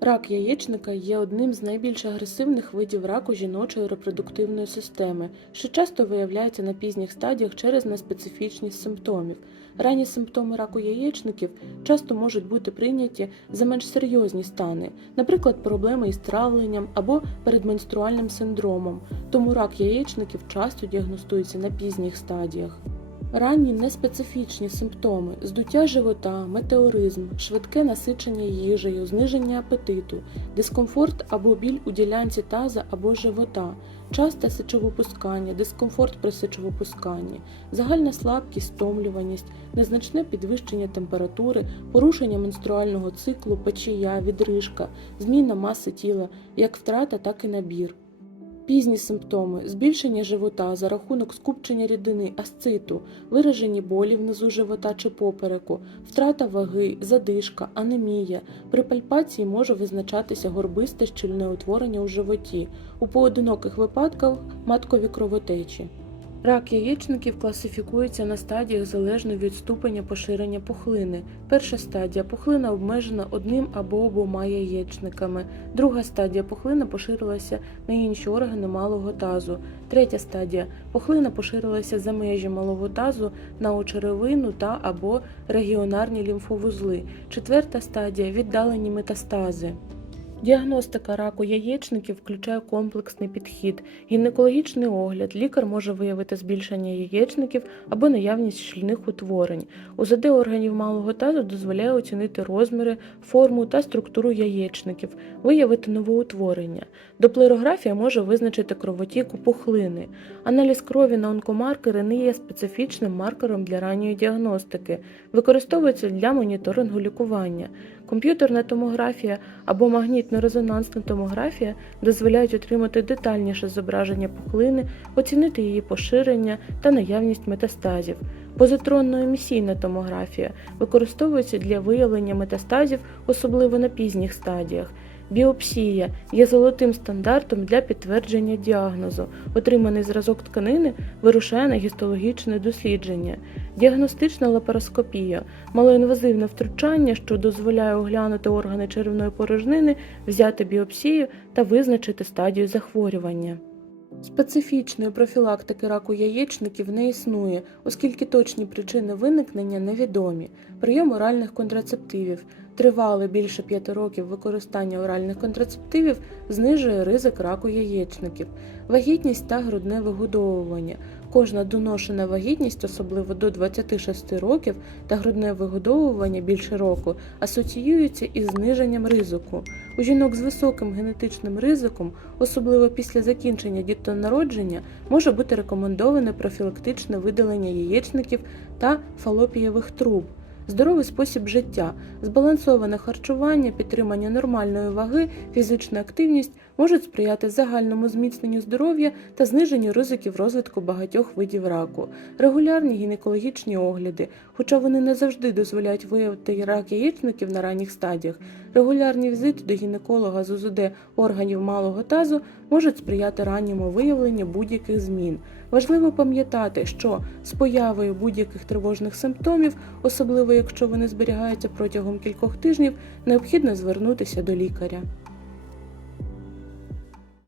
Рак яєчника є одним з найбільш агресивних видів раку жіночої репродуктивної системи, що часто виявляється на пізніх стадіях через неспецифічність симптомів. Ранні симптоми раку яєчників часто можуть бути прийняті за менш серйозні стани, наприклад, проблеми із травленням або передменструальним синдромом, тому рак яєчників часто діагностується на пізніх стадіях. Ранні неспецифічні симптоми здуття живота, метеоризм, швидке насичення їжею, зниження апетиту, дискомфорт або біль у ділянці таза або живота, часте сечовипускання, дискомфорт при сечовипусканні, загальна слабкість, стомлюваність, незначне підвищення температури, порушення менструального циклу, печія, відрижка, зміна маси тіла, як втрата, так і набір. Пізні симптоми збільшення живота за рахунок скупчення рідини, асциту, виражені болі внизу живота чи попереку, втрата ваги, задишка, анемія. При пальпації може визначатися горбисте щільне утворення у животі, у поодиноких випадках маткові кровотечі. Рак яєчників класифікується на стадіях залежно від ступеня поширення пухлини. Перша стадія пухлина обмежена одним або обома яєчниками. Друга стадія пухлина поширилася на інші органи малого тазу. Третя стадія пухлина поширилася за межі малого тазу на очеревину та або регіонарні лімфовузли. Четверта стадія віддалені метастази. Діагностика раку яєчників включає комплексний підхід. Гінекологічний огляд. Лікар може виявити збільшення яєчників або наявність щільних утворень. УЗД органів малого тазу дозволяє оцінити розміри, форму та структуру яєчників, виявити новоутворення. Доплерографія може визначити кровотік у пухлини. Аналіз крові на онкомаркери не є специфічним маркером для ранньої діагностики, використовується для моніторингу лікування. Комп'ютерна томографія або магнітно-резонансна томографія дозволяють отримати детальніше зображення пухлини, оцінити її поширення та наявність метастазів. Позитронно-емісійна томографія використовується для виявлення метастазів, особливо на пізніх стадіях. Біопсія є золотим стандартом для підтвердження діагнозу. Отриманий зразок тканини вирушає на гістологічне дослідження. Діагностична лапароскопія малоінвазивне втручання, що дозволяє оглянути органи черевної порожнини, взяти біопсію та визначити стадію захворювання. Специфічної профілактики раку яєчників не існує, оскільки точні причини виникнення невідомі. Прийом оральних контрацептивів тривале більше 5 років використання оральних контрацептивів знижує ризик раку яєчників, вагітність та грудне вигодовування. Кожна доношена вагітність, особливо до 26 років, та грудне вигодовування більше року, асоціюються із зниженням ризику. У жінок з високим генетичним ризиком, особливо після закінчення дітонародження, може бути рекомендоване профілактичне видалення яєчників та фалопієвих труб. Здоровий спосіб життя, збалансоване харчування, підтримання нормальної ваги, фізична активність можуть сприяти загальному зміцненню здоров'я та зниженню ризиків розвитку багатьох видів раку. Регулярні гінекологічні огляди, хоча вони не завжди дозволяють виявити рак яєчників на ранніх стадіях, регулярні візити до гінеколога з УЗД органів малого тазу можуть сприяти ранньому виявленню будь-яких змін. Важливо пам'ятати, що з появою будь-яких тривожних симптомів, особливо якщо вони зберігаються протягом кількох тижнів, необхідно звернутися до лікаря.